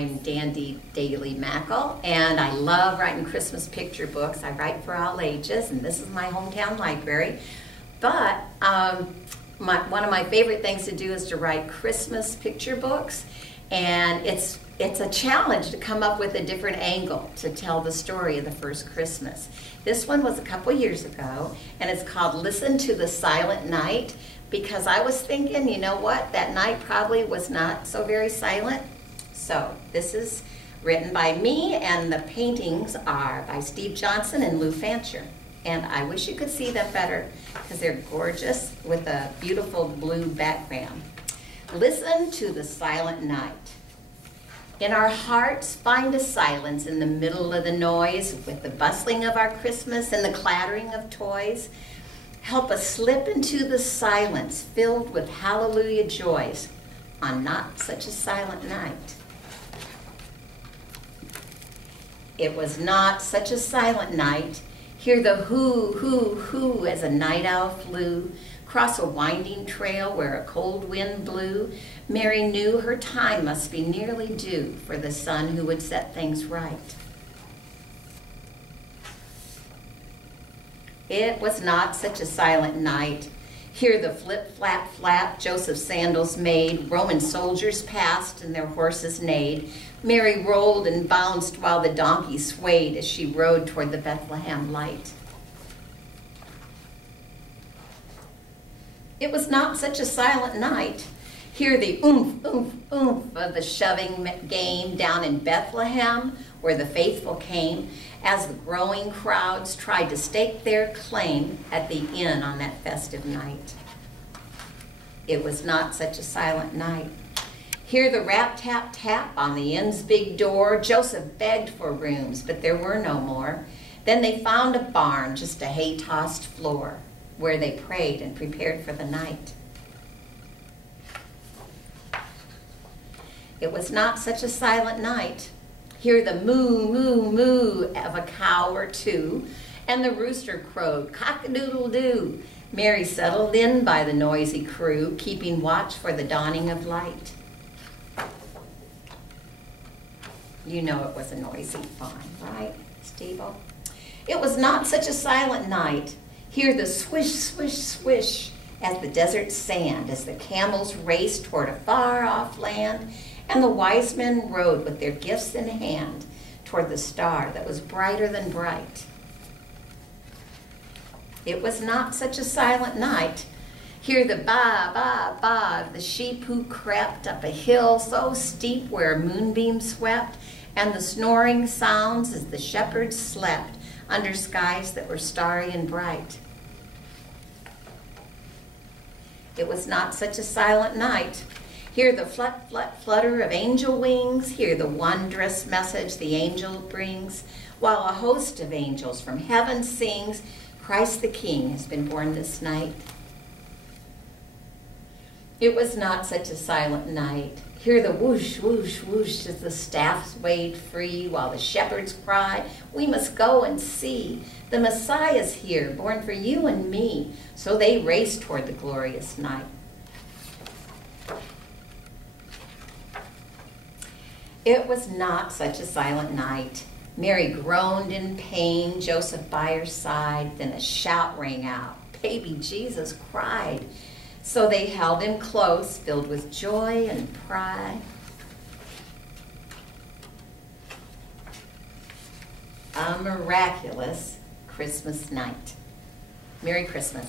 I'm Dandi Daley Mackall, and I love writing Christmas picture books. I write for all ages, and this is my hometown library. But one of my favorite things to do is to write Christmas picture books, and it's a challenge to come up with a different angle to tell the story of the first Christmas. This one was a couple years ago, and it's called Listen to the Silent Night, because I was thinking, you know what, that night probably was not so very silent. So this is written by me, and the paintings are by Steve Johnson and Lou Fancher. And I wish you could see them better because they're gorgeous with a beautiful blue background. Listen to the silent night. In our hearts, find a silence in the middle of the noise with the bustling of our Christmas and the clattering of toys. Help us slip into the silence filled with hallelujah joys on not such a silent night. It was not such a silent night. Hear the hoo, hoo, hoo as a night owl flew, cross a winding trail where a cold wind blew. Mary knew her time must be nearly due for the son who would set things right. It was not such a silent night. Hear the flip, flap, flap Joseph's sandals made. Roman soldiers passed and their horses neighed. Mary rolled and bounced while the donkey swayed as she rode toward the Bethlehem light. It was not such a silent night. Hear the oomph, oomph, oomph of the shoving game down in Bethlehem, where the faithful came, as the growing crowds tried to stake their claim at the inn on that festive night. It was not such a silent night. Hear the rap, tap, tap on the inn's big door. Joseph begged for rooms, but there were no more. Then they found a barn, just a hay-tossed floor, where they prayed and prepared for the night. It was not such a silent night. Hear the moo, moo, moo of a cow or two, and the rooster crowed, cock-a-doodle-doo. Mary settled in by the noisy crew, keeping watch for the dawning of light. You know it was a noisy barn, right, Steve-O? It was not such a silent night. Hear the swish, swish, swish as the desert sand, as the camels raced toward a far-off land, and the wise men rode with their gifts in hand toward the star that was brighter than bright. It was not such a silent night. Hear the ba, ba, ba of the sheep who crept up a hill so steep where a moonbeam swept, and the snoring sounds as the shepherds slept under skies that were starry and bright. It was not such a silent night. Hear the flut, flut, flutter of angel wings. Hear the wondrous message the angel brings, while a host of angels from heaven sings, Christ the King has been born this night. It was not such a silent night. Hear the whoosh, whoosh, whoosh as the staffs waved free, while the shepherds cry, we must go and see. The Messiah's here, born for you and me. So they race toward the glorious night. It was not such a silent night. Mary groaned in pain, Joseph by her side. Then a shout rang out, baby Jesus cried. So they held him close, filled with joy and pride. A miraculous Christmas night. Merry Christmas.